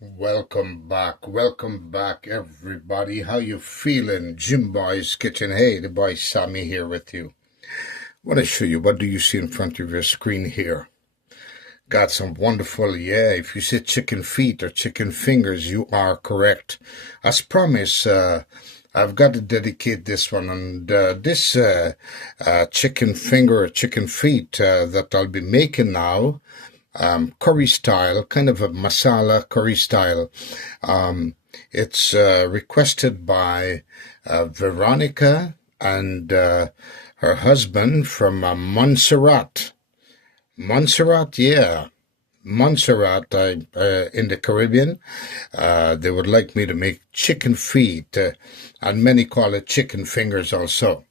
Welcome back, everybody. How you feeling? Jim Boy's Kitchen. Hey, the boy Sammy here with you. Want to show you, what do you see in front of your screen here? Got some wonderful, if you say chicken feet or chicken fingers, you are correct. As promised, I've got to dedicate this one, and this chicken finger or chicken feet that I'll be making now, curry style, kind of a masala curry style. It's requested by Veronica and her husband from Montserrat. Montserrat, yeah. Montserrat, in the Caribbean. They would like me to make chicken feet, and many call it chicken fingers also.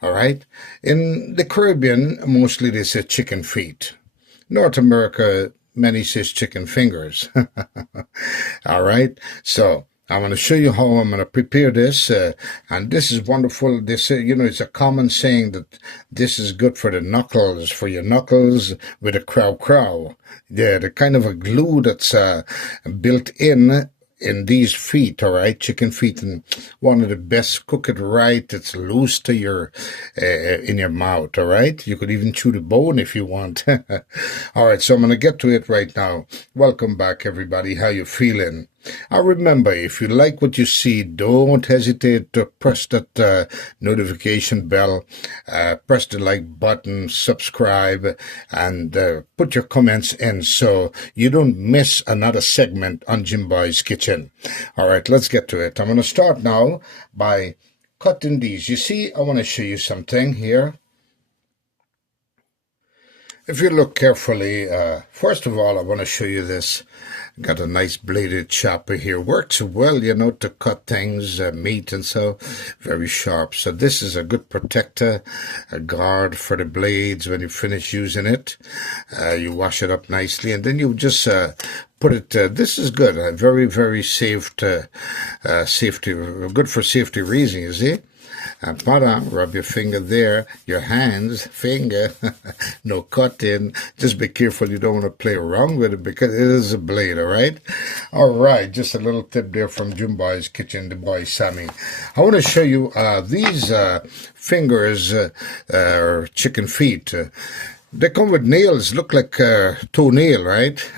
All right? In the Caribbean, mostly they say chicken feet. North America, many says chicken fingers. All right? So I'm going to show you how I'm going to prepare this, and this is wonderful. They say, it's a common saying that this is good for the knuckles, for your knuckles with a crow. Yeah, the kind of a glue that's built in these feet, all right, chicken feet, and one of the best. Cook it right. It's loose to your in your mouth, all right. You could even chew the bone if you want. All right, so I'm gonna get to it right now. Welcome back, everybody. How you feeling? Remember, if you like what you see, don't hesitate to press that notification bell, press the like button, subscribe, and put your comments in so you don't miss another segment on Jim Boy's Kitchen. All right, let's get to it. I'm going to start now by cutting these. You see, I want to show you something here. If you look carefully, first of all, I want to show you this. Got a nice bladed chopper here. Works well, to cut things, meat and so. Very sharp. So this is a good protector, a guard for the blades when you finish using it. You wash it up nicely, and then you just put it, this is good. Very, very safe safety, good for safety reasons, you see. And rub your finger there, your hands, finger, no cutting. Just be careful you don't want to play around with it because it is a blade, all right? All right, just a little tip there from Jim Boy's Kitchen, the boy Sammy. I want to show you these fingers, or chicken feet. They come with nails, look like toenail, right?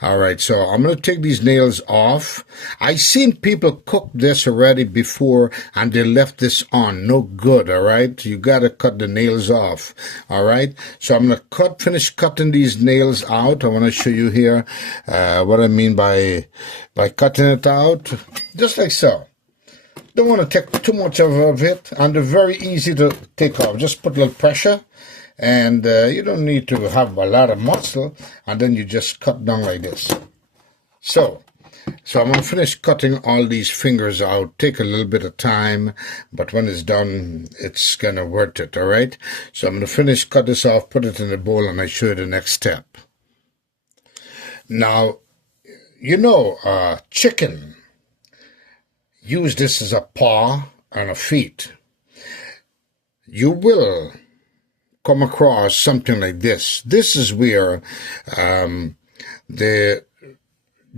All right, so I'm going to take these nails off. I seen people cook this already before, and they left this on. No good, all right? You got to cut the nails off, all right? So I'm going to finish cutting these nails out. I want to show you here what I mean by cutting it out, just like so. Don't want to take too much of it, and they're very easy to take off. Just put a little pressure. And you don't need to have a lot of muscle, and then you just cut down like this. So I'm going to finish cutting all these fingers out. Take a little bit of time, but when it's done, it's kind of worth it, all right? So I'm going to cut this off, put it in a bowl, and I show you the next step. Now, chicken. Use this as a paw and a feet. You will come across something like this. This is where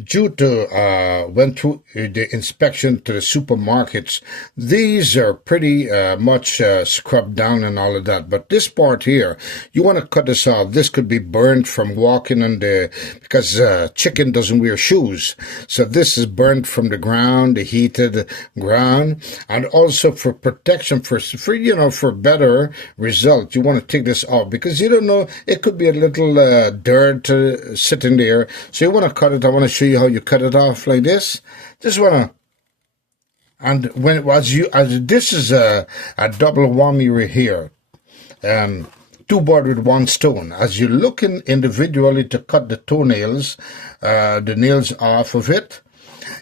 due to went through the inspection to the supermarkets, these are pretty much scrubbed down and all of that. But this part here, you want to cut this off. This could be burned from walking on because chicken doesn't wear shoes. So this is burnt from the ground, the heated ground, and also for protection, for better result. You want to take this off because you don't know, it could be a little dirt sitting there. So you want to cut it. I want to show you how you cut it off like this. Just wanna, and this is a double whammy right here, two birds with one stone. As you're looking individually to cut the toenails, the nails off of it,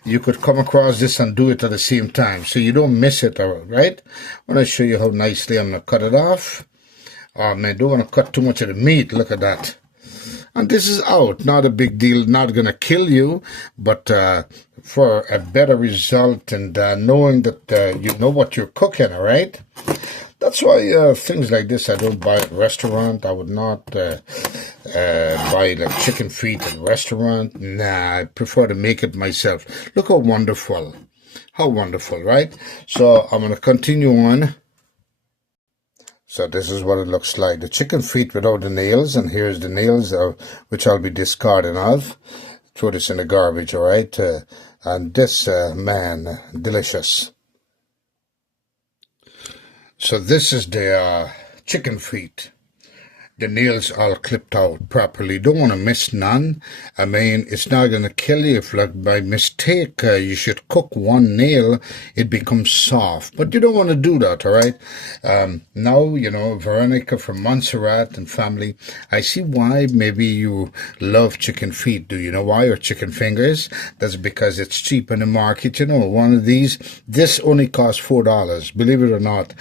you could come across this and do it at the same time, so you don't miss it. All right. I want to show you how nicely I'm gonna cut it off. Oh man, don't want to cut too much of the meat. Look at that. And this is out. Not a big deal. Not going to kill you, but for a better result and knowing that you know what you're cooking, all right? That's why things like this I don't buy at restaurant. I would not buy like chicken feet at restaurant. Nah, I prefer to make it myself. Look how wonderful. How wonderful, right? So I'm going to continue on. So this is what it looks like. The chicken feet without the nails, and here's the nails which I'll be discarding of. Throw this in the garbage, all right? And this, man, delicious. So this is the chicken feet. The nails all clipped out properly. Don't want to miss none. I mean, it's not going to kill you if, like, by mistake, you should cook one nail, it becomes soft. But you don't want to do that, all right? Now, you know, Veronica from Montserrat and family, I see why maybe you love chicken feet. Do you know why? Or chicken fingers? That's because it's cheap in the market. You know, one of these, this only costs $4. Believe it or not,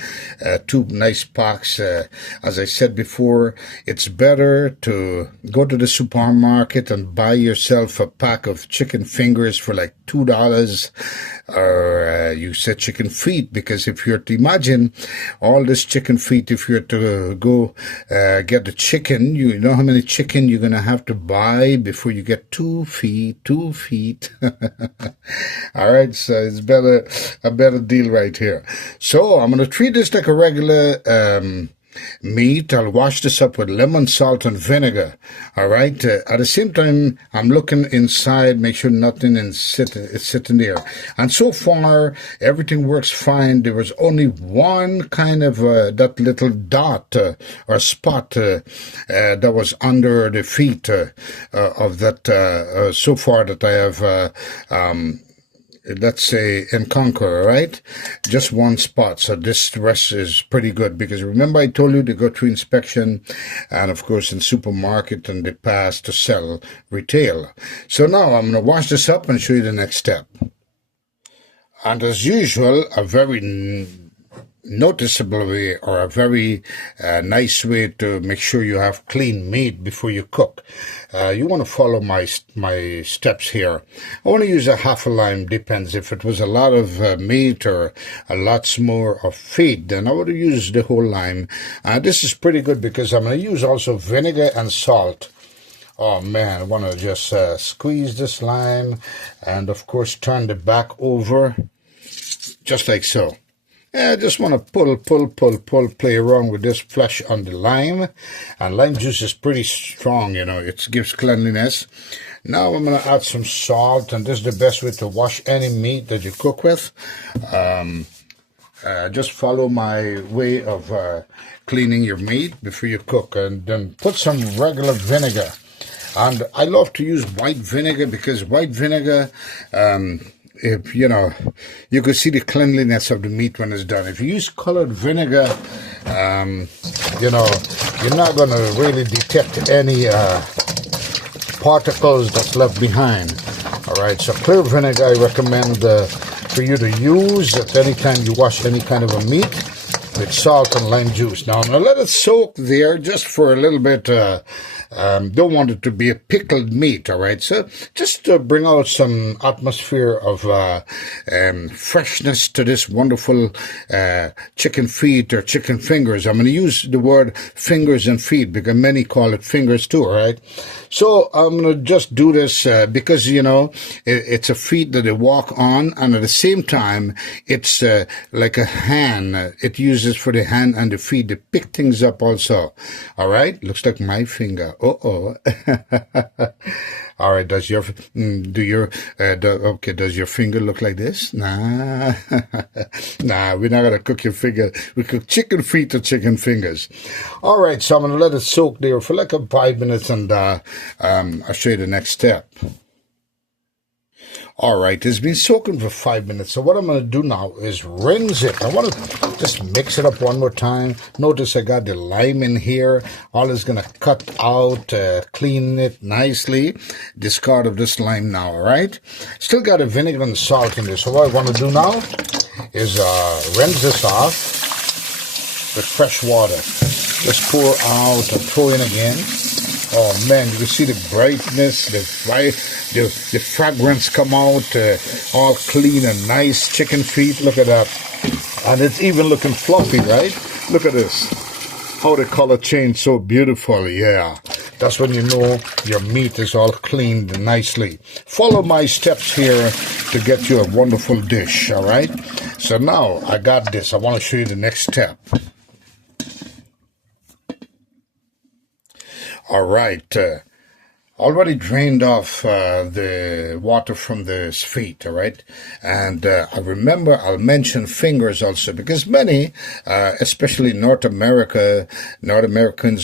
2 nice packs. As I said before, it's better to go to the supermarket and buy yourself a pack of chicken fingers for like $2, or you said chicken feet, because if you're to imagine all this chicken feet, if you're to go get the chicken, you know how many chicken you're going to have to buy before you get 2 feet. All right, so it's a better deal right here. So I'm going to treat this like a regular meat. I'll wash this up with lemon, salt, and vinegar. All right. At the same time, I'm looking inside, make sure nothing is sitting there. And so far, everything works fine. There was only one kind of that little dot or spot that was under the feet of that. So far that I have. Let's say in Conqueror, right? Just one spot. So this rest is pretty good, because remember I told you to go through inspection and of course in supermarket, and they pass to sell retail. So now I'm going to wash this up and show you the next step. And as usual, a very noticeable way, or a very nice way to make sure you have clean meat before you cook. You want to follow my steps here. I want to use a half a lime, depends. If it was a lot of meat or a lot more of feet, then I would use the whole lime. This is pretty good because I'm going to use also vinegar and salt. Oh man, I want to just squeeze this lime and of course turn the back over just like so. I just want to play around with this flesh on the lime. And lime juice is pretty strong, you know, it gives cleanliness. Now I'm going to add some salt, and this is the best way to wash any meat that you cook with. Just follow my way of cleaning your meat before you cook, and then put some regular vinegar. And I love to use white vinegar, because white vinegar, if you know, you can see the cleanliness of the meat when it's done. If you use colored vinegar, you know, you're not going to really detect any particles that's left behind. All right, so clear vinegar I recommend for you to use at any time you wash any kind of a meat, with salt and lime juice. Now I'm going to let it soak there just for a little bit. Don't want it to be a pickled meat, all right? So just to bring out some atmosphere of freshness to this wonderful chicken feet or chicken fingers. I'm going to use the word fingers and feet because many call it fingers too, all right? So I'm going to just do this because, you know, it's a feet that they walk on, and at the same time, it's like a hand. It uses for the hand and the feet to pick things up also, all right? Looks like my finger. Uh-oh. All right, does your finger look like this? Nah. Nah, we're not gonna cook your finger. We cook chicken feet or chicken fingers. All right, so I'm gonna let it soak there for like 5 minutes, and I'll show you the next step. All right, it's been soaking for 5 minutes. So what I'm going to do now is rinse it. I want to just mix it up one more time. Notice I got the lime in here. All is going to cut out, clean it nicely. Discard of this lime now, all right? Still got a vinegar and salt in there. So what I want to do now is rinse this off with fresh water. Just pour out and throw in again. Oh man, you can see the brightness, the fragrance come out, all clean and nice chicken feet. Look at that. And it's even looking fluffy, right? Look at this. How the color changed so beautifully. Yeah. That's when you know your meat is all cleaned nicely. Follow my steps here to get you a wonderful dish, all right? So now I got this. I want to show you the next step. All right. Already drained off the water from the feet, all right? And I remember I'll mention fingers also, because many, especially North Americans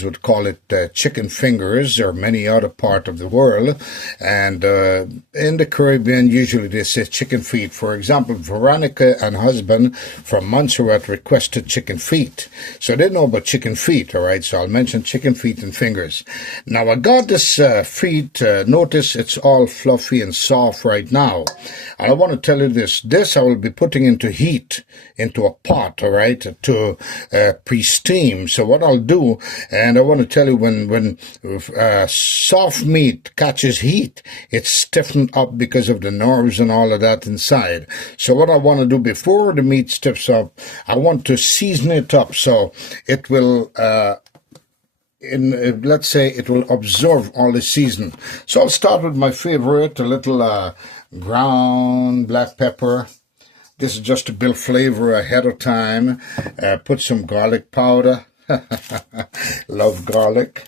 would call it chicken fingers, or many other part of the world. And in the Caribbean, usually they say chicken feet. For example, Veronica and husband from Montserrat requested chicken feet. So they know about chicken feet, all right? So I'll mention chicken feet and fingers. Now, I got this feet. Notice it's all fluffy and soft right now. And I want to tell you this. This I will be putting into heat, into a pot, all right, to pre-steam. So what I'll do, and I want to tell you, when soft meat catches heat, it's stiffened up because of the nerves and all of that inside. So what I want to do before the meat stiffs up, I want to season it up so it will let's say it will absorb all the season. So I'll start with my favorite, a little ground black pepper. This is just to build flavor ahead of time. Put some garlic powder. Love garlic.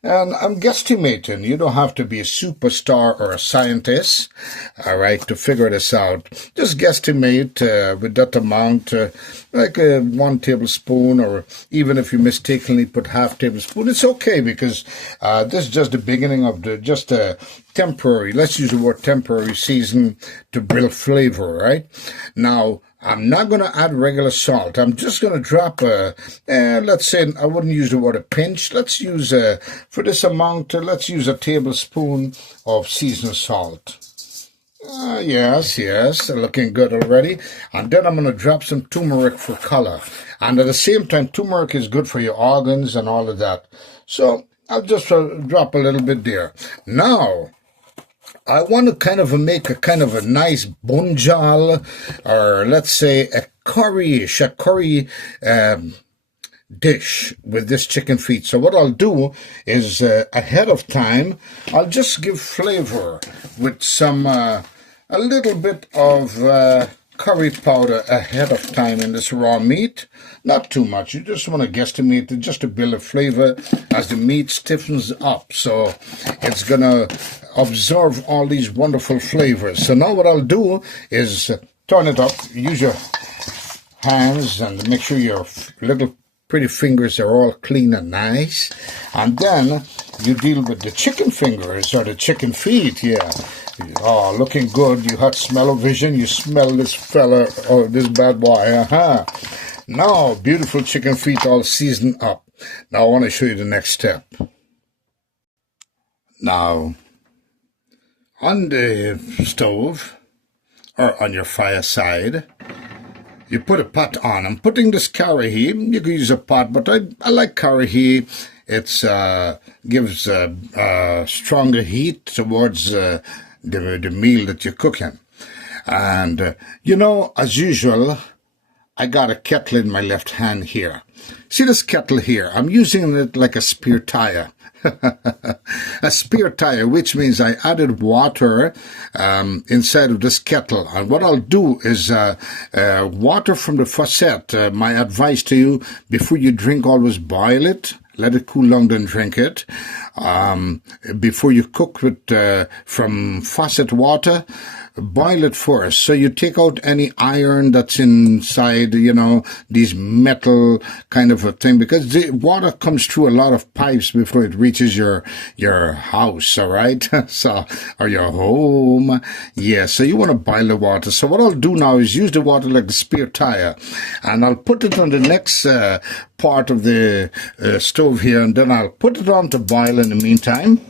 And I'm guesstimating. You don't have to be a superstar or a scientist, all right, to figure this out. Just guesstimate with that amount, like 1 tablespoon, or even if you mistakenly put half tablespoon, it's okay, because this is just the beginning of just a temporary, let's use the word temporary season to build flavor, right? Now, I'm not going to add regular salt. I'm just going to drop let's say, I wouldn't use the word a pinch. Let's use, for this amount, let's use a tablespoon of seasoned salt. Yes, looking good already. And then I'm going to drop some turmeric for color. And at the same time, turmeric is good for your organs and all of that. So I'll just drop a little bit there. Now, I want to kind of make a kind of a nice bunjal, or let's say a curry dish with this chicken feet. So what I'll do is ahead of time, I'll just give flavor with some, a little bit of curry powder ahead of time in this raw meat. Not too much. You just want to guesstimate it just to build a flavor as the meat stiffens up. So it's going to absorb all these wonderful flavors. So now what I'll do is turn it up. Use your hands and make sure your little pretty fingers are all clean and nice. And then you deal with the chicken fingers or the chicken feet. Yeah. Oh, looking good. You had smell-o-vision. You smell this fella, or this bad boy. Now, beautiful chicken feet all seasoned up. Now, I want to show you the next step. Now, on the stove, or on your fireside, you put a pot on. I'm putting this karahi. You can use a pot, but I like karahi. It's gives stronger heat towards the meal that you're cooking. And, as usual, I got a kettle in my left hand here. See this kettle here? I'm using it like a spare tire. A spare tire, which means I added water inside of this kettle. And what I'll do is water from the faucet. My advice to you, before you drink, always boil it. Let it cool down, then drink it. Before you cook with from faucet water, boil it first. So you take out any iron that's inside, these metal kind of a thing, because the water comes through a lot of pipes before it reaches your house, all right? Or your home. Yeah, so you want to boil the water. So what I'll do now is use the water like the spare tire, and I'll put it on the next part of the stove here, and then I'll put it on to boil in the meantime.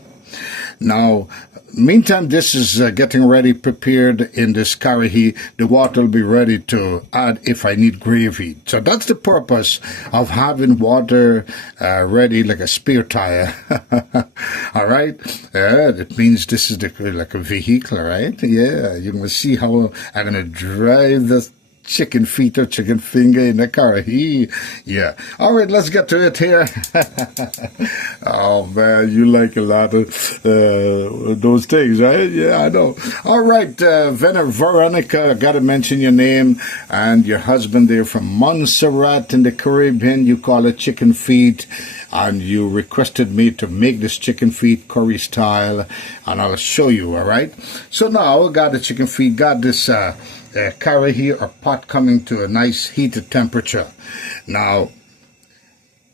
Now, meantime, this is getting ready, prepared in this karahi. The water will be ready to add if I need gravy. So that's the purpose of having water ready like a spare tire. All right? It means this is like a vehicle, right? Yeah, you can see how I'm going to drive the chicken feet or chicken finger in the curry. Yeah. All right, let's get to it here. Oh, man, you like a lot of those things, right? Yeah, I know. All right, Veronica, I got to mention your name and your husband there from Montserrat in the Caribbean. You call it chicken feet, and you requested me to make this chicken feet curry style, and I'll show you, all right? So now I got the chicken feet, got this curry here, or pot coming to a nice heated temperature. Now,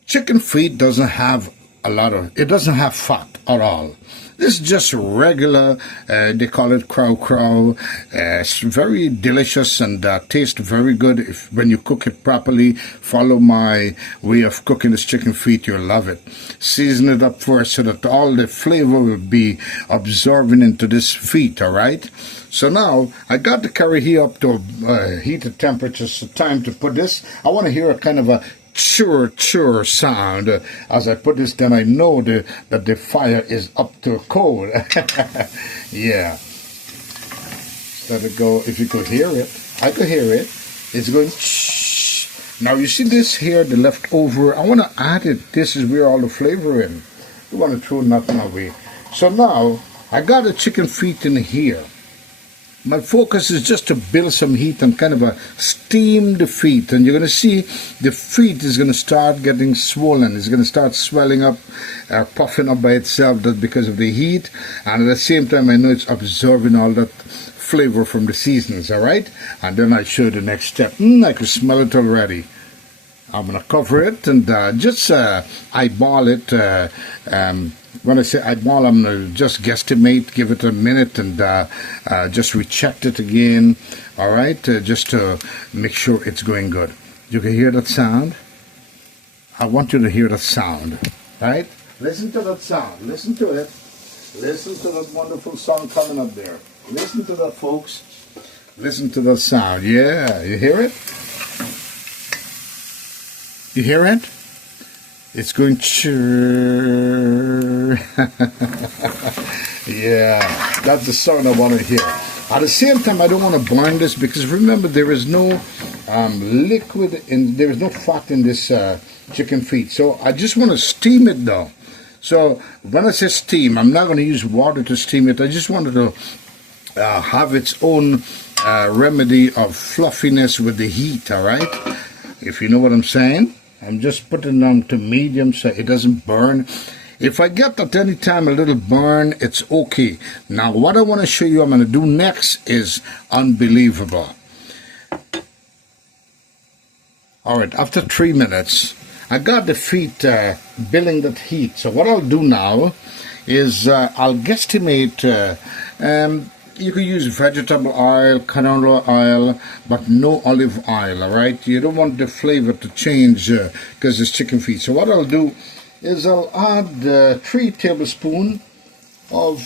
chicken feet doesn't have it doesn't have fat at all. This is just regular, they call it crow. It's very delicious and tastes very good when you cook it properly. Follow my way of cooking this chicken feet, you'll love it. Season it up first so that all the flavor will be absorbing into this feet, all right? So now, I got the curry here up to heated temperature, so time to put this. I want to hear a kind of a chur sound as I put this, then I know that the fire is up to cold. Yeah. Let it go. If you could hear it, I could hear it. It's going shh. Now you see this here, the leftover. I want to add it. This is where all the flavor in. You want to throw nothing away. So now I got the chicken feet in here. My focus is just to build some heat and kind of steam the feet. And you're going to see the feet is going to start getting swollen. It's going to start swelling up, puffing up by itself. That's because of the heat. And at the same time, I know it's absorbing all that flavor from the seasonings, all right? And then I show the next step. I can smell it already. I'm going to cover it and just eyeball it. When I say eyeball, I'm going to just guesstimate, give it a minute, and just recheck it again, all right, just to make sure it's going good. You can hear that sound? I want you to hear that sound, right? Listen to that sound. Listen to it. Listen to that wonderful song coming up there. Listen to that, folks. Listen to that sound. Yeah, you hear it? You hear it? It's going churr. Yeah, that's the sound I want to hear. At the same time, I don't want to burn this because remember, there is no liquid and there is no fat in this chicken feet. So I just want to steam it though. So when I say steam, I'm not going to use water to steam it. I just wanted to have its own remedy of fluffiness with the heat, all right? If you know what I'm saying. I'm just putting them to medium so it doesn't burn. If I get at any time a little burn, it's okay. Now what I want to show you I'm going to do next is unbelievable. Alright, after 3 minutes, I got the feet building that heat. So what I'll do now is I'll guesstimate you can use vegetable oil, canola oil, but no olive oil, all right? You don't want the flavor to change because it's chicken feet. So what I'll do is I'll add 3 tablespoons of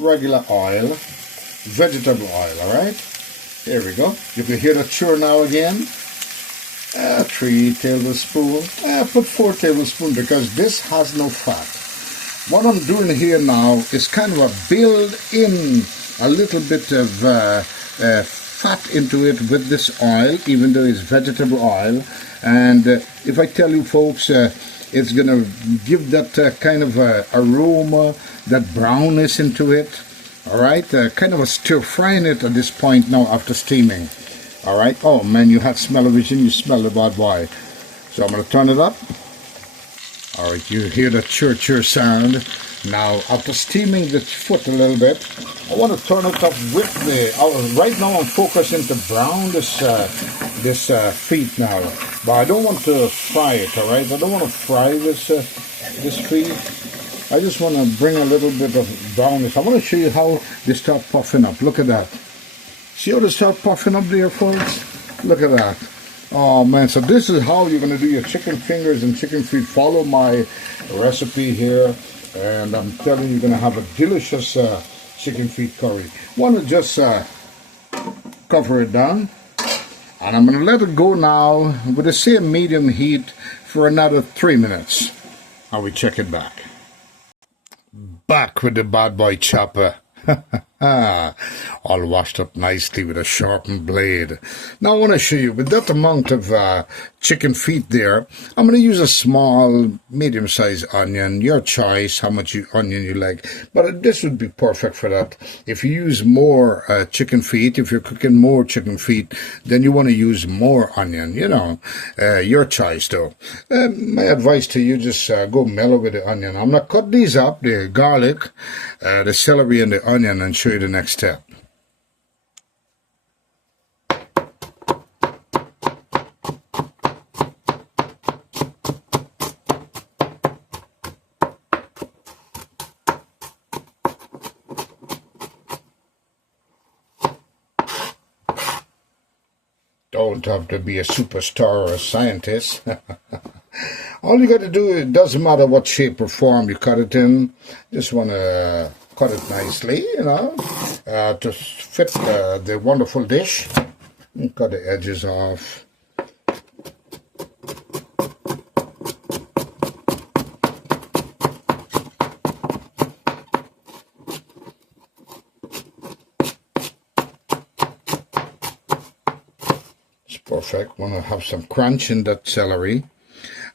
regular oil, vegetable oil, all right? There we go. You can hear the chur now again. 3 tablespoons. Put 4 tablespoons because this has no fat. What I'm doing here now is kind of a build-in a little bit of fat into it with this oil, even though it's vegetable oil. And if I tell you folks, it's going to give that kind of aroma, that brownness into it. All right, kind of a stir frying it at this point now after steaming. All right, oh man, you had smell-o-vision, you smell the bad boy. So I'm going to turn it up. All right, you hear the chur sound. Now, after steaming the foot a little bit, I want to turn it up with the. Right now, I'm focusing to brown this feet now, but I don't want to fry it. All right, I don't want to fry this feet. I just want to bring a little bit of brownness. I want to show you how they start puffing up. Look at that. See how they start puffing up there, folks? Look at that. Oh man, so this is how you're going to do your chicken fingers and chicken feet. Follow my recipe here, and I'm telling you, you're going to have a delicious chicken feet curry. Want to just cover it down, and I'm going to let it go now with the same medium heat for another 3 minutes. And we check it back. Back with the bad boy chopper. Ah, all washed up nicely with a sharpened blade. Now I want to show you, with that amount of chicken feet there, I'm going to use a small, medium-sized onion, your choice, how much onion you like. But this would be perfect for that. If you use more chicken feet, if you're cooking more chicken feet, then you want to use more onion, your choice though. My advice to you, just go mellow with the onion. I'm going to cut these up, the garlic, the celery and the onion, and show you the next step. Don't have to be a superstar or a scientist. All you got to do, it doesn't matter what shape or form you cut it in. Just want to cut it nicely, to fit the wonderful dish. And cut the edges off. It's perfect. Want to have some crunch in that celery.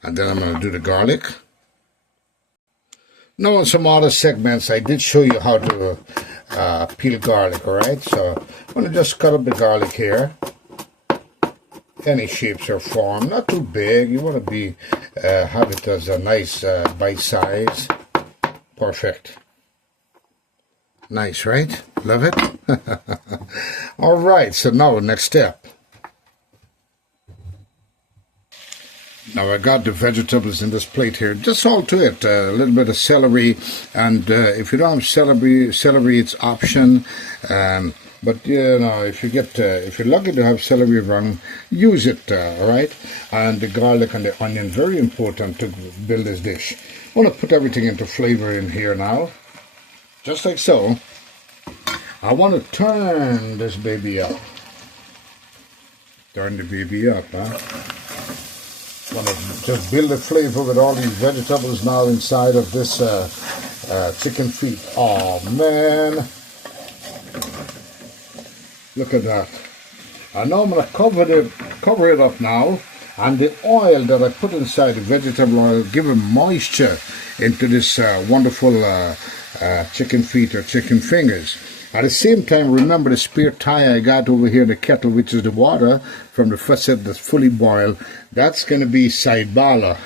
And then I'm going to do the garlic. Now in some other segments, I did show you how to peel garlic, alright? So I'm going to just cut up the garlic here. Any shapes or form, not too big. You want to have it as a nice bite size. Perfect. Nice, right? Love it? Alright, so now next step. Now I got the vegetables in this plate here, just salt to it, a little bit of celery, and if you don't have celery it's option, but if you're lucky to have celery around, use it, alright? And the garlic and the onion, very important to build this dish. I want to put everything into flavor in here now, just like so. I want to turn this baby up. Turn the baby up, huh? Want to just build a flavor with all these vegetables now inside of this chicken feet. Oh man, look at that. I know I'm going to cover it up now, and the oil that I put inside the vegetable oil give a moisture into this wonderful chicken feet or chicken fingers. At the same time, remember the spare tire I got over here in the kettle, which is the water from the facet that's fully boiled. That's going to be saibala.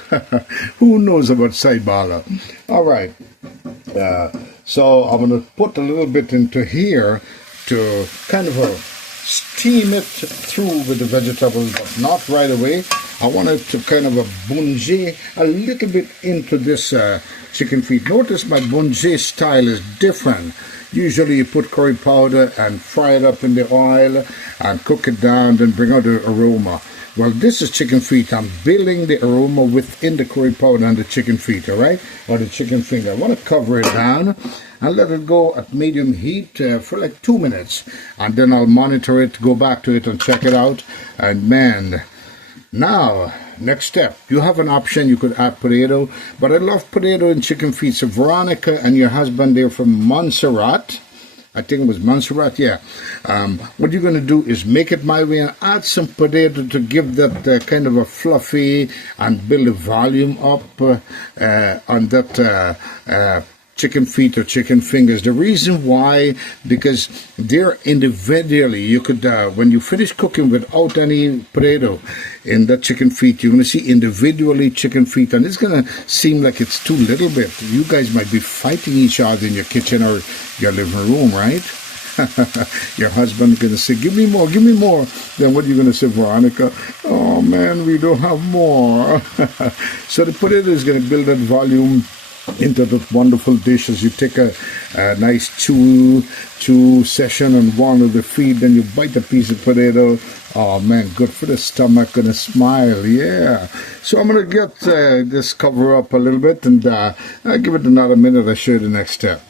Who knows about saibala? All right. So I'm going to put a little bit into here to kind of steam it through with the vegetables, but not right away. I want it to kind of bungee a little bit into this chicken feet. Notice my bungee style is different. Usually you put curry powder and fry it up in the oil and cook it down, then bring out the aroma. Well, this is chicken feet. I'm building the aroma within the curry powder and the chicken feet, all right? Or the chicken finger. I want to cover it down and let it go at medium heat for like 2 minutes. And then I'll monitor it, go back to it and check it out. And man, now, next step. You have an option. You could add potato, but I love potato and chicken feet. So Veronica and your husband, they're from Montserrat. I think it was Montserrat, yeah. What you're going to do is make it my way and add some potato to give that kind of a fluffy and build the volume up on that chicken feet or chicken fingers. The reason why, because they're individually, you could, when you finish cooking without any potato in that chicken feet, you're going to see individually chicken feet, and it's going to seem like it's too little bit. You guys might be fighting each other in your kitchen or your living room, right? Your husband going to say, give me more, give me more. Then what are you going to say, Veronica? Oh man, we don't have more. So the potato is going to build that volume into the wonderful dish. As you take a nice chew session on one of the feet, then you bite a piece of potato. Oh man, good for the stomach and a smile, yeah. So I'm going to get this cover up a little bit, and I'll give it another minute. I'll show you the next step.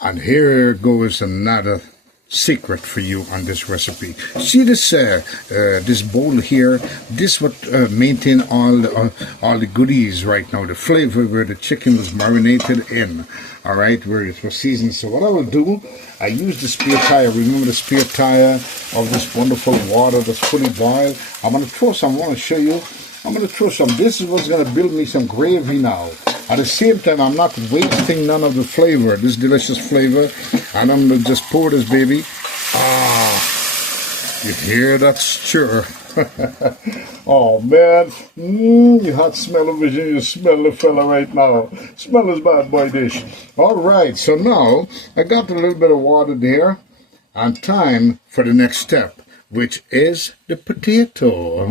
And here goes another secret for you on this recipe. See this this bowl here. This what maintain all the goodies right now. The flavor where the chicken was marinated in. All right, where it was seasoned. So what I will do, I use the spear tire. Remember the spear tire of this wonderful water that's fully boiled. I'm gonna throw some. I want to show you. I'm going to throw some. This is what's going to build me some gravy now. At the same time, I'm not wasting none of the flavor, this delicious flavor. And I'm going to just pour this baby. Ah, you hear that stir? Oh, man. You hot smell of vision. You smell the fella right now. Smell this bad boy dish. All right, so now I got a little bit of water there. And time for the next step, which is the potato.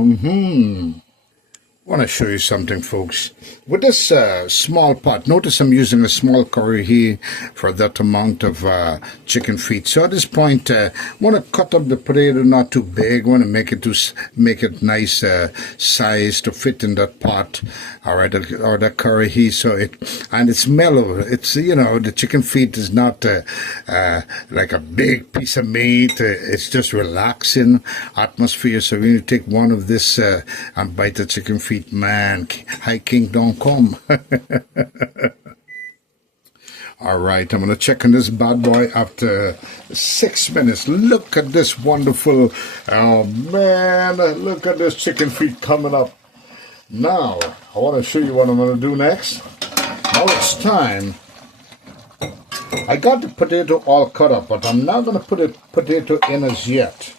I want to show you something, folks. With this small pot, notice I'm using a small curry here for that amount of chicken feet. So at this point, I want to cut up the potato not too big. I want to make it nice size to fit in that pot, all right, or that curry here. So it's mellow. It's the chicken feet is not like a big piece of meat. It's just relaxing atmosphere. So when you take one of this and bite the chicken feet. Man, high king don't come. All right, I'm gonna check on this bad boy after 6 minutes. Look at this wonderful, oh man, look at this chicken feet coming up. Now, I want to show you what I'm gonna do next. Now it's time. I got the potato all cut up, but I'm not gonna put a potato in as yet.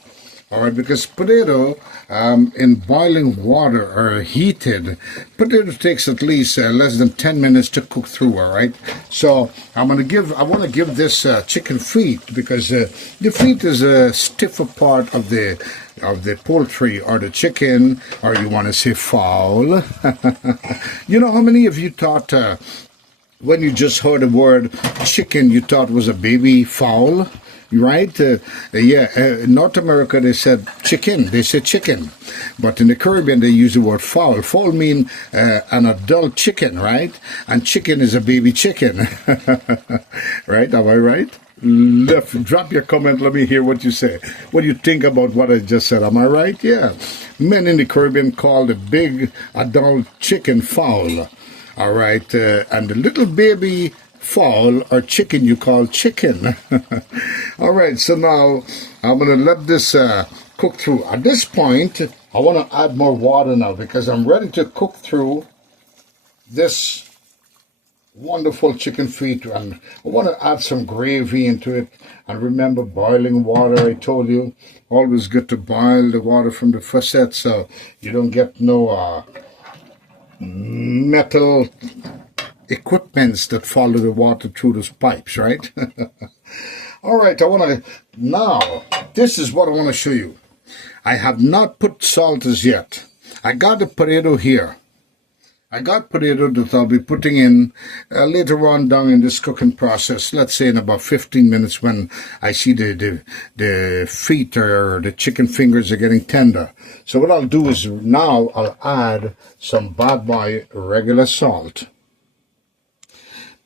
All right, because potato in boiling water or heated, potato takes at least less than 10 minutes to cook through. All right, so I want to give this chicken feet, because the feet is a stiffer part of the poultry or the chicken, or you want to say fowl. You know how many of you thought when you just heard the word chicken, you thought it was a baby fowl? Right? In North America they said chicken. They said chicken. But in the Caribbean they use the word fowl. Fowl mean an adult chicken, right? And chicken is a baby chicken. Right? Am I right? Drop your comment. Let me hear what you say. What do you think about what I just said? Am I right? Yeah. Men in the Caribbean call the big adult chicken fowl. All right. And the little baby fowl or chicken you call chicken. All right, so now I'm going to let this cook through. At this point, I want to add more water now, because I'm ready to cook through this wonderful chicken feet, and I want to add some gravy into it. And remember, boiling water, I told you, always good to boil the water from the faucet so you don't get no metal equipments that follow the water through those pipes, right? All right, now, this is what I want to show you. I have not put salt as yet. I got the potato here. I got potato that I'll be putting in later on down in this cooking process. Let's say in about 15 minutes, when I see the feet or the chicken fingers are getting tender. So what I'll do is now I'll add some bad boy regular salt.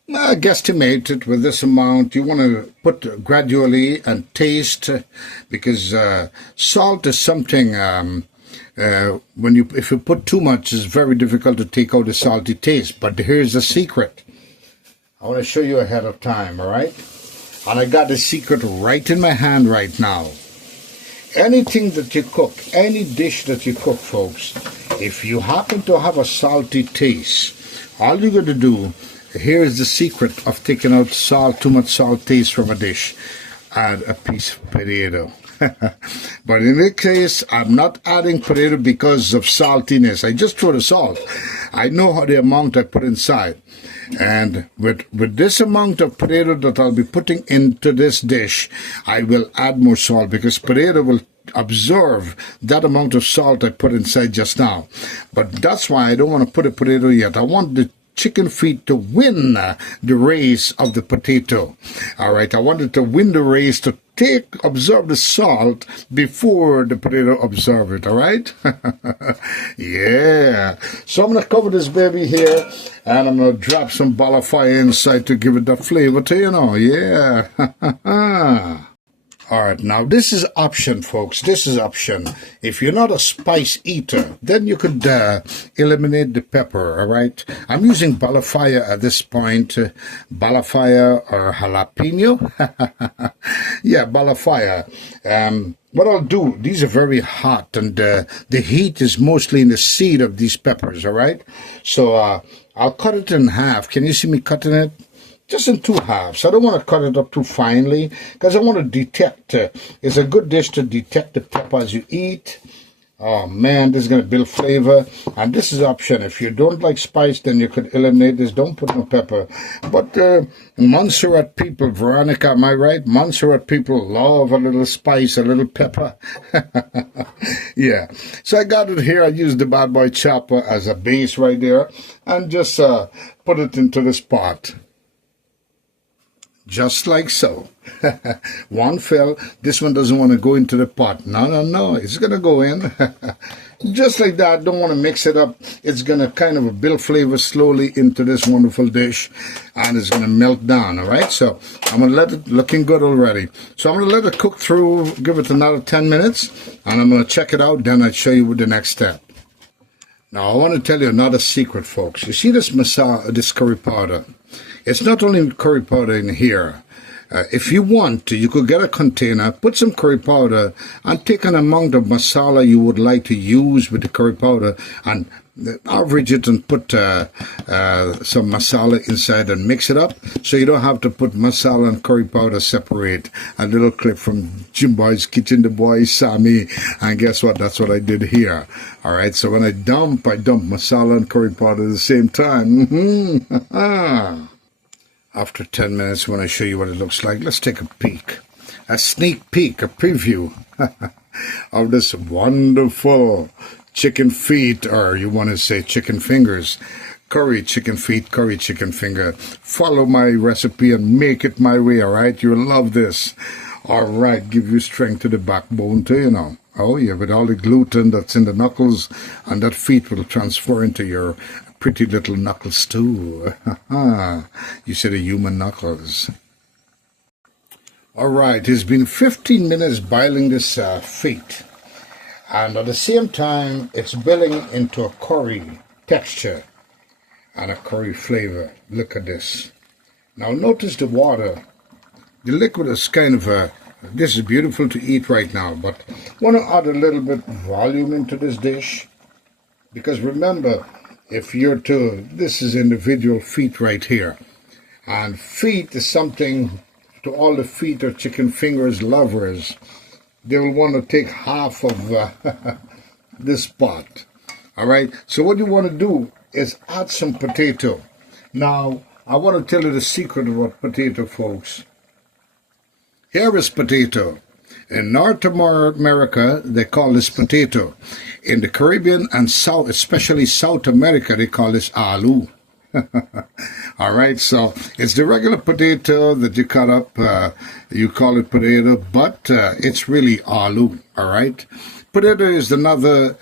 Guesstimate it with this amount. You want to put gradually and taste, because salt is something if you put too much, it's very difficult to take out the salty taste. But here's the secret. I want to show you ahead of time, all right? And I got the secret right in my hand right now. Anything that you cook, any dish that you cook, folks, if you happen to have a salty taste, all you got to do, here is the secret of taking out too much salt taste from a dish. Add a piece of potato. But in this case, I'm not adding potato because of saltiness. I just throw the salt. I know how the amount I put inside. And with this amount of potato that I'll be putting into this dish, I will add more salt, because potato will absorb that amount of salt I put inside just now. But that's why I don't want to put a potato yet. I want the chicken feet to win the race of the potato. All right, I wanted to win the race, to absorb the salt before the potato absorb it. All right. Yeah, so I'm gonna cover this baby here, and I'm gonna drop some ball of fire inside to give it that flavor to, Yeah. All right, now this is option, folks. This is option. If you're not a spice eater, then you could eliminate the pepper, all right? I'm using balafaya at this point. Balafaya or jalapeno. Yeah, balafaya. What I'll do, these are very hot, and the heat is mostly in the seed of these peppers, all right? So I'll cut it in half. Can you see me cutting it? Just in two halves. I don't want to cut it up too finely because I want to detect. It's a good dish to detect the pepper as you eat. Oh man, this is going to build flavor. And this is option. If you don't like spice, then you could eliminate this. Don't put no pepper. But Montserrat people, Veronica, am I right? Montserrat people love a little spice, a little pepper. Yeah. So I got it here. I used the bad boy chopper as a base right there. And just put it into this pot. Just like so. One fell. This one doesn't want to go into the pot. No. It's going to go in. Just like that. Don't want to mix it up. It's going to kind of build flavor slowly into this wonderful dish. And it's going to melt down. All right. So I'm going to let it looking good already. So I'm going to let it cook through. Give it another 10 minutes. And I'm going to check it out. Then I'll show you the next step. Now I want to tell you another secret, folks. You see this masala, this curry powder? It's not only curry powder in here. If you want to, you could get a container, put some curry powder, and take an amount of masala you would like to use with the curry powder, and average it and put some masala inside and mix it up, so you don't have to put masala and curry powder separate. A little clip from Jim Boy's Kitchen, the boy Sammy, and guess what? That's what I did here. All right, so when I dump masala and curry powder at the same time. After 10 minutes, when I show you what it looks like, let's take a peek. A sneak peek, a preview of this wonderful chicken feet, or you want to say chicken fingers. Curry chicken feet, curry chicken finger. Follow my recipe and make it my way, all right? You'll love this. All right, give you strength to the backbone too, you know. Oh, yeah, with all the gluten that's in the knuckles, and that feet will transfer into your pretty little knuckles too. You see the human knuckles. All right, it's been 15 minutes boiling this feet. And at the same time, it's building into a curry texture and a curry flavor. Look at this. Now notice the water. The liquid is kind of this is beautiful to eat right now, but want to add a little bit volume into this dish. Because remember, if you're this is individual feet right here. And feet is something to all the feet or chicken fingers lovers. They will want to take half of this pot. All right. So what you want to do is add some potato. Now, I want to tell you the secret about potato, folks. Here is potato. In North America, they call this potato. In the Caribbean and South, especially South America, they call this aloo. All right, so it's the regular potato that you cut up. You call it potato, but it's really aloo. All right. Potato is another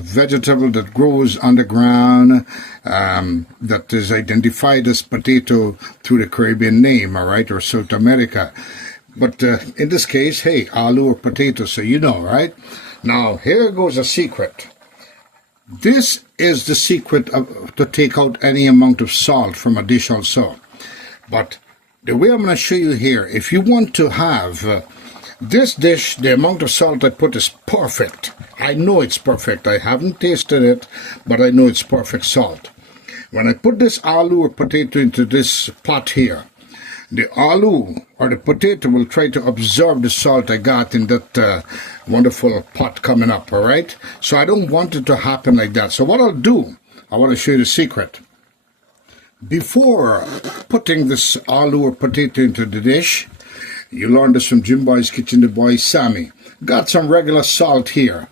vegetable that grows underground that is identified as potato through the Caribbean name, all right, or South America. But in this case, hey, aloo or potato, so you know, right? Now, here goes a secret. This is the secret to take out any amount of salt from a dish also. But the way I'm going to show you here, if you want to have this dish, the amount of salt I put is perfect. I know it's perfect. I haven't tasted it, but I know it's perfect salt. When I put this aloo or potato into this pot here, the aloo or the potato will try to absorb the salt I got in that wonderful pot coming up, all right? So I don't want it to happen like that. So what I'll do, I want to show you the secret. Before putting this aloo or potato into the dish, you learned this from Jim Boy's Kitchen, the boy Sammy. Got some regular salt here.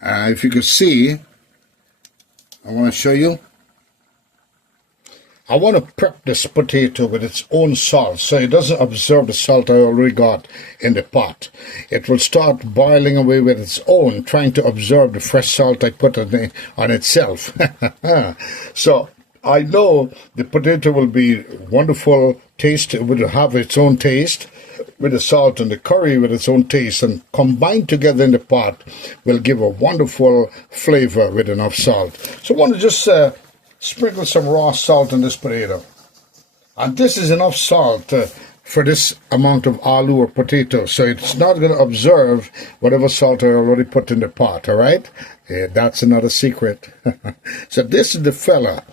If you can see, I want to show you. I want to prep this potato with its own salt so it doesn't absorb the salt I already got in the pot. It will start boiling away with its own, trying to absorb the fresh salt I put on itself. So I know the potato will be wonderful taste. It will have its own taste. with the salt and the curry with its own taste and combined together in the pot will give a wonderful flavor with enough salt. So I want to just sprinkle some raw salt on this potato. And this is enough salt for this amount of aloo or potato. So it's not going to absorb whatever salt I already put in the pot, all right? That's another secret. So this is the fella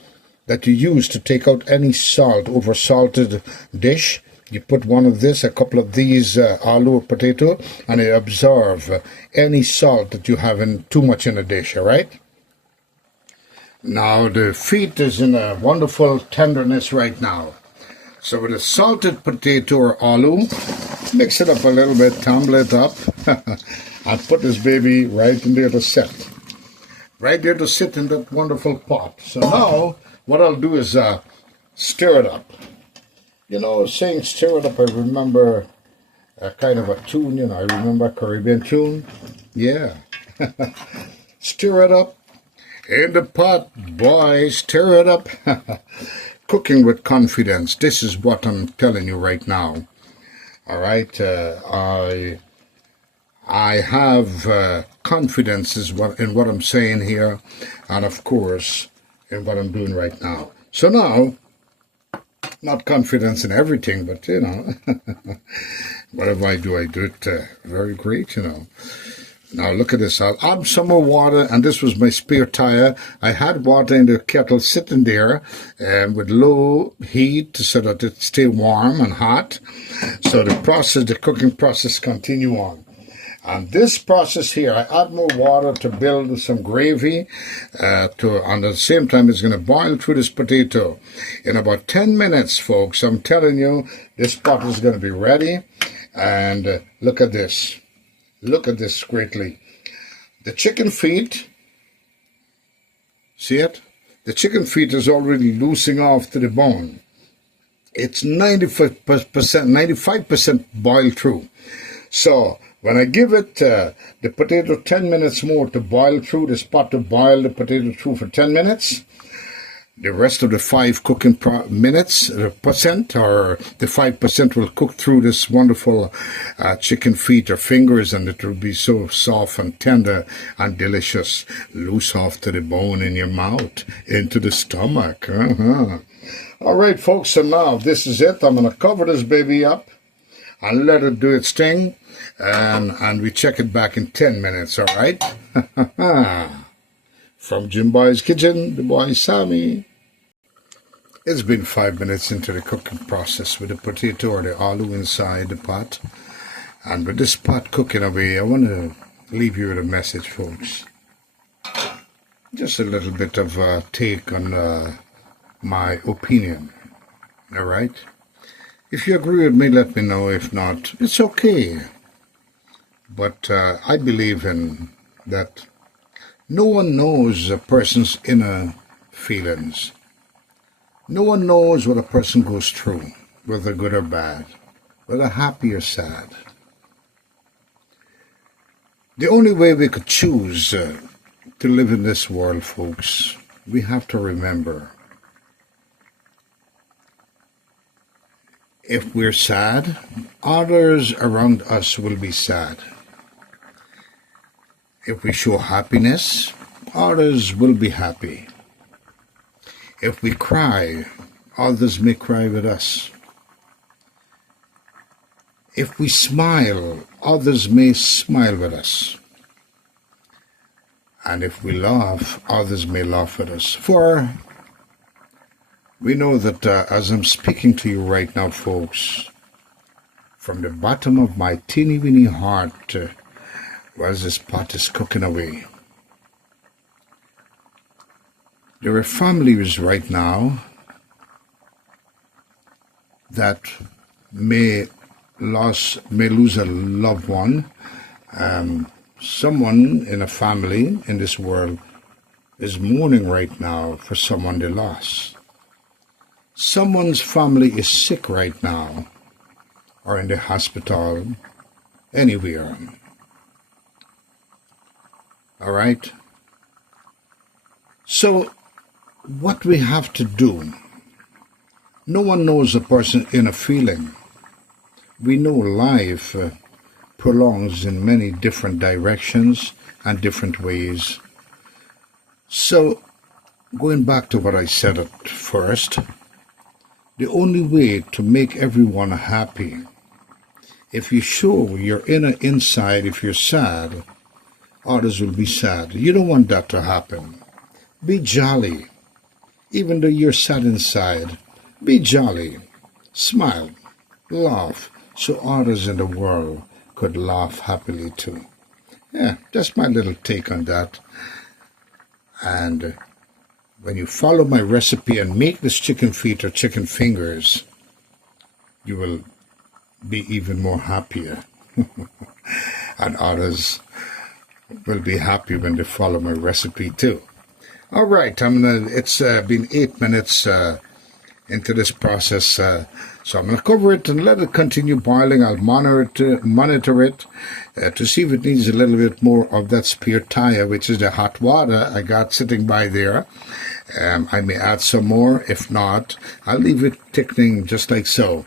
that you use to take out any salt, over salted dish. You put one of this, a couple of these aloo or potato, and it absorbs any salt that you have in too much in a dish, all right? Now the feet is in a wonderful tenderness right now. So with a salted potato or aloo, mix it up a little bit, tumble it up, and put this baby right in there to sit. Right there to sit in that wonderful pot. So now, what I'll do is stir it up. You know, saying stir it up, I remember a kind of a tune, you know, I remember a Caribbean tune. Yeah. Stir it up in the pot, boys, stir it up. Cooking with confidence. This is what I'm telling you right now. All right. I have confidence in what I'm saying here, and of course, in what I'm doing right now. So now, not confidence in everything, but, you know, whatever I do it very great, you know. Now, look at this. I'll add some more water, and this was my spare tire. I had water in the kettle sitting there with low heat so that it stay warm and hot. So the cooking process continue on. And this process here, I add more water to build some gravy. And at the same time, it's going to boil through this potato. In about 10 minutes, folks, I'm telling you, this pot is going to be ready. And look at this. Look at this greatly. The chicken feet, see it? The chicken feet is already loosening off to the bone. It's 95% boiled through. So when I give it the potato 10 minutes more to boil through, this pot to boil the potato through for 10 minutes, the rest of the 5 cooking minutes, the 5% will cook through this wonderful chicken feet or fingers, and it will be so soft and tender and delicious. Loose off to the bone in your mouth, into the stomach. All right, folks, so now this is it. I'm going to cover this baby up and let it do its thing, and we check it back in 10 minutes, all right? From Jim Boy's Kitchen, the boy Sammy. It's been 5 minutes into the cooking process with the potato or the aloo inside the pot. And with this pot cooking away, I want to leave you with a message, folks. Just a little bit of a take on my opinion. All right? If you agree with me, let me know. If not, it's okay. But I believe in that. No one knows a person's inner feelings. No one knows what a person goes through, whether good or bad, whether happy or sad. The only way we could choose to live in this world, folks, we have to remember, if we're sad, others around us will be sad. If we show happiness, others will be happy. If we cry, others may cry with us. If we smile, others may smile with us. And if we laugh, others may laugh with us. For we know that as I'm speaking to you right now, folks, from the bottom of my teeny-weeny heart, whilst this pot is cooking away, there are families right now that may lose a loved one. Someone in a family in this world is mourning right now for someone they lost. Someone's family is sick right now, or in the hospital, anywhere. All right? So, what we have to do, no one knows a person in a feeling, We know life prolongs in many different directions and different ways. So, going back to what I said at first, the only way to make everyone happy, if you show your inner inside, if you're sad, others will be sad. You don't want that to happen. Be jolly. Even though you're sad inside, be jolly. Smile. Laugh. So others in the world could laugh happily too. Yeah, that's my little take on that. And when you follow my recipe and make this chicken feet or chicken fingers, you will be even more happier. And others will be happy when they follow my recipe too. All right, it's been 8 minutes into this process, so I'm going to cover it and let it continue boiling. I'll monitor it to see if it needs a little bit more of that spirtaya, which is the hot water I got sitting by there. I may add some more. If not, I'll leave it thickening just like so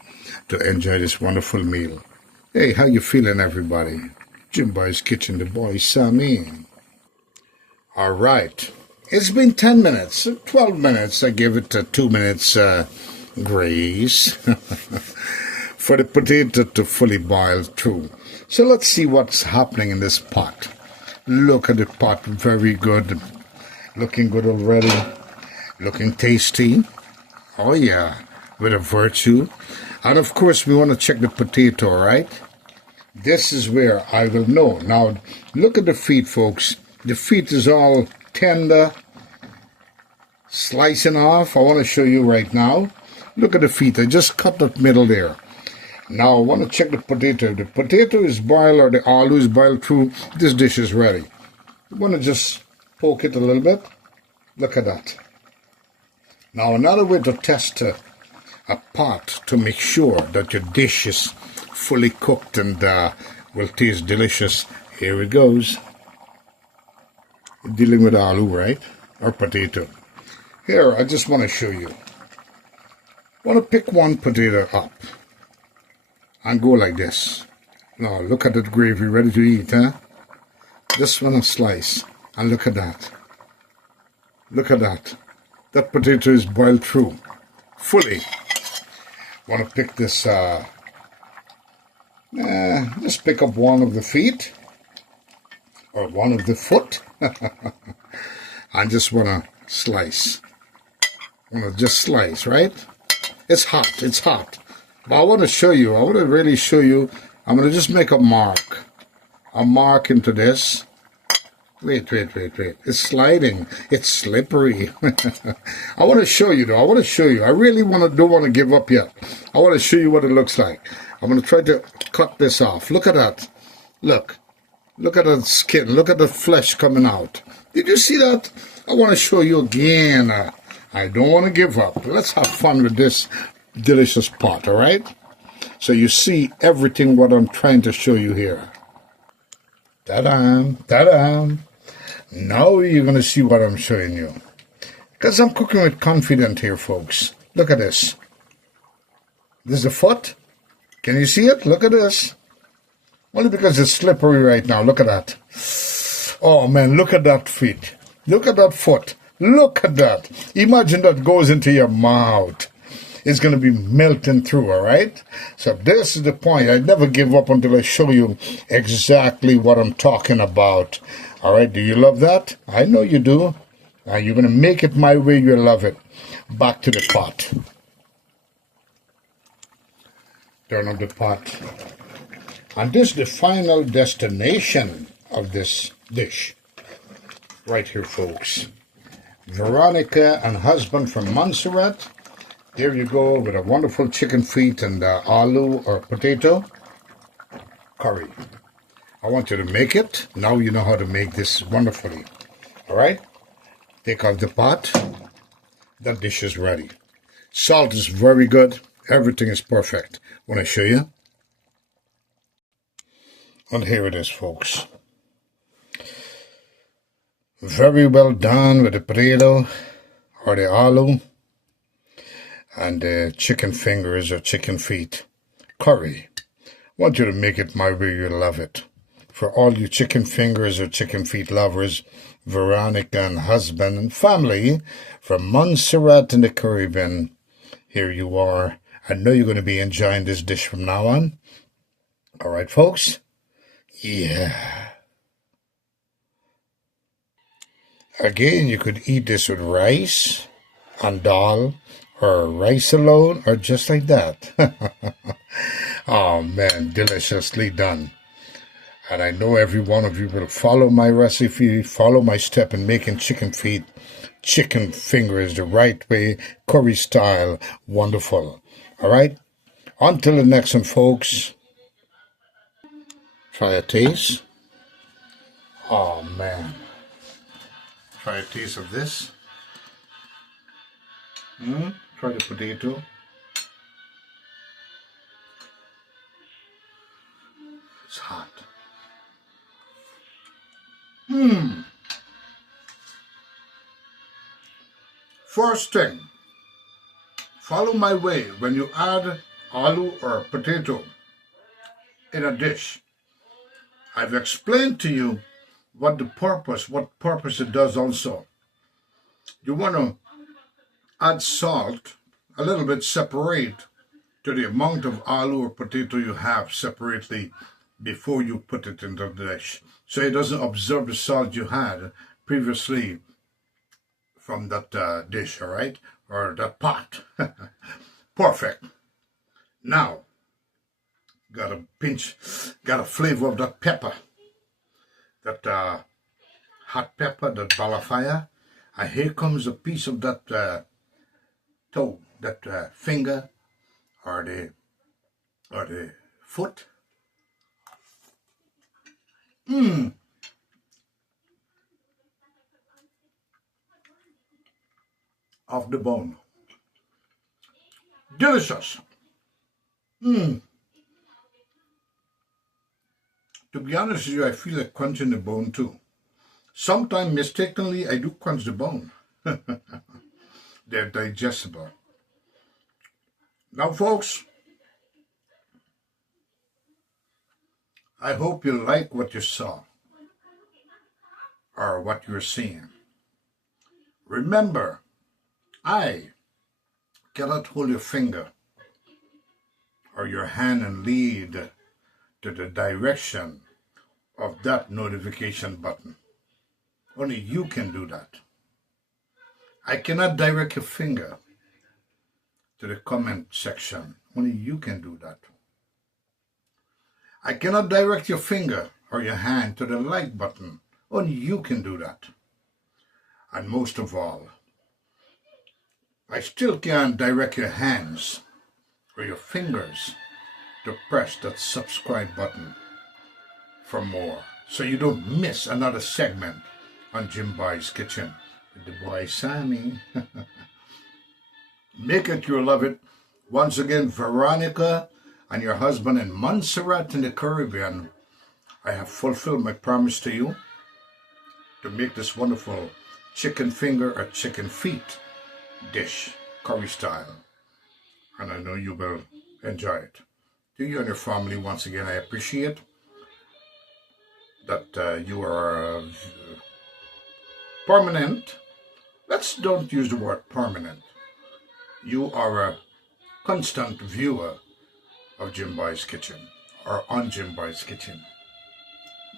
to enjoy this wonderful meal. Hey, how you feeling, everybody? Jim Boy's Kitchen, the boy Sammy. All right. It's been 10 minutes, 12 minutes. I give it 2 minutes grace for the potato to fully boil through. So let's see what's happening in this pot. Look at the pot, very good. Looking good already. Looking tasty. Oh yeah, with a virtue. And of course we want to check the potato, right? This is where I will know. Now, look at the feet, folks. The feet is all tender, slicing off. I want to show you right now. Look at the feet. I just cut that middle there. Now, I want to check the potato. The potato is boiled or the aloo is boiled through. This dish is ready. You want to just poke it a little bit. Look at that. Now, another way to test a pot to make sure that your dish is fully cooked and will taste delicious. Here it goes. Dealing with aloo, right? Or potato. Here, I just want to show you. Want to pick one potato up and go like this. Now, look at that gravy ready to eat, huh? Just want to slice and look at that. Look at that. That potato is boiled through fully. Want to pick this, just pick up one of the feet or one of the foot. I just want to slice. Want to just slice, right? It's hot. It's hot. But I want to show you. I want to really show you. I'm going to just make a mark. A mark into this. Wait. It's sliding. It's slippery. I want to show you, though. I want to show you. I really don't want to give up yet. I want to show you what it looks like. I'm going to try to cut this off. Look at that. Look. Look at the skin. Look at the flesh coming out. Did you see that? I want to show you again. I don't want to give up. Let's have fun with this delicious pot, all right? So you see everything what I'm trying to show you here. Ta-da! Ta-da! Now you're going to see what I'm showing you. Because I'm cooking with confidence here, folks. Look at this. This is the foot. Can you see it? Look at this. Only because it's slippery right now. Look at that. Oh, man, look at that feet. Look at that foot. Look at that. Imagine that goes into your mouth. It's going to be melting through, all right? So this is the point. I never give up until I show you exactly what I'm talking about. All right, do you love that? I know you do. And you're going to make it my way. You'll love it. Back to the pot. Turn on the pot. And this is the final destination of this dish. Right here, folks. Veronica and husband from Montserrat. There you go with a wonderful chicken feet and aloo or potato curry. I want you to make it. Now you know how to make this wonderfully. All right? Take off the pot. That dish is ready. Salt is very good. Everything is perfect. Want to show you? And here it is, folks. Very well done with the potato or the aloo and the chicken fingers or chicken feet curry. Want you to make it my way, you love it. For all you chicken fingers or chicken feet lovers, Veronica and husband and family from Montserrat in the Caribbean, here you are. I know you're going to be enjoying this dish from now on. All right, folks? Yeah. Again, you could eat this with rice and dal, or rice alone, or just like that. Oh man, deliciously done. And I know every one of you will follow my recipe, follow my step in making chicken feet, chicken fingers the right way, curry style, wonderful. All right? Until the next one, folks. Try a taste. Oh man. Try a taste of this. Try the potato. It's hot. First thing, follow my way when you add aloo or potato in a dish. I've explained to you what purpose it does also. You want to add salt, a little bit separate to the amount of aloo or potato you have separately before you put it into the dish. So it doesn't absorb the salt you had previously from that dish, all right? Or that pot. Perfect. Now, got a flavor of that pepper. That hot pepper, that balafaya. And here comes a piece of that toe, that finger, or the foot. Off the bone. Delicious. To be honest with you, I feel like crunching the bone too. Sometimes mistakenly I do crunch the bone. They're digestible. Now folks, I hope you like what you saw or what you're seeing. Remember, I cannot hold your finger or your hand and lead to the direction of that notification button. Only you can do that. I cannot direct your finger to the comment section. Only you can do that. I cannot direct your finger or your hand to the like button. Only you can do that. And most of all, I still can't direct your hands or your fingers to press that subscribe button for more, so you don't miss another segment on Jim Boy's Kitchen with the boy Sammy. Make it, you'll love it. Once again, Veronica and your husband in Montserrat in the Caribbean, I have fulfilled my promise to you to make this wonderful chicken finger or chicken feet dish, curry style. And I know you will enjoy it. To you and your family, once again, I appreciate that you are permanent. Don't use the word permanent. You are a constant viewer of Jim Boy's Kitchen, or on Jim Boy's Kitchen.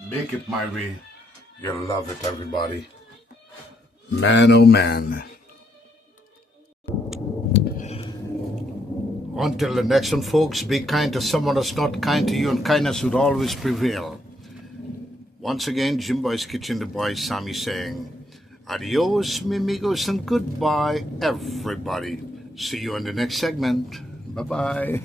Make it my way. You'll love it, everybody. Man, oh man. Until the next one, folks, be kind to someone that's not kind to you, and kindness would always prevail. Once again, Jim Boy's Kitchen, the boy Sammy saying, adios, mi amigos, and goodbye, everybody. See you in the next segment. Bye-bye.